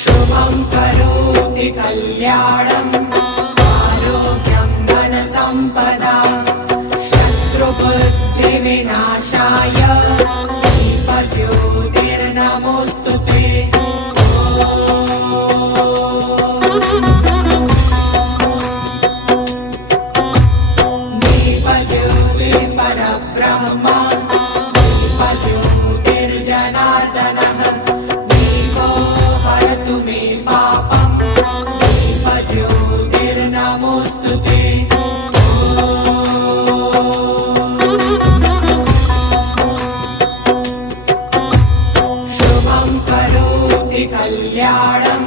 शुभं करोति कल्याणम् आरोग्यं धनसम्पदा शत्रुबुद्धिविनाशाय दीपज्योतिर्नमोऽस्तुते। दीपज्योतिः परब्रह्म दीपज्योतिर्जनार्दनः दीपो हरतु मे पापम् दीपज्योतिर्नमोऽस्तुते। शुभं करोति कल्याणम्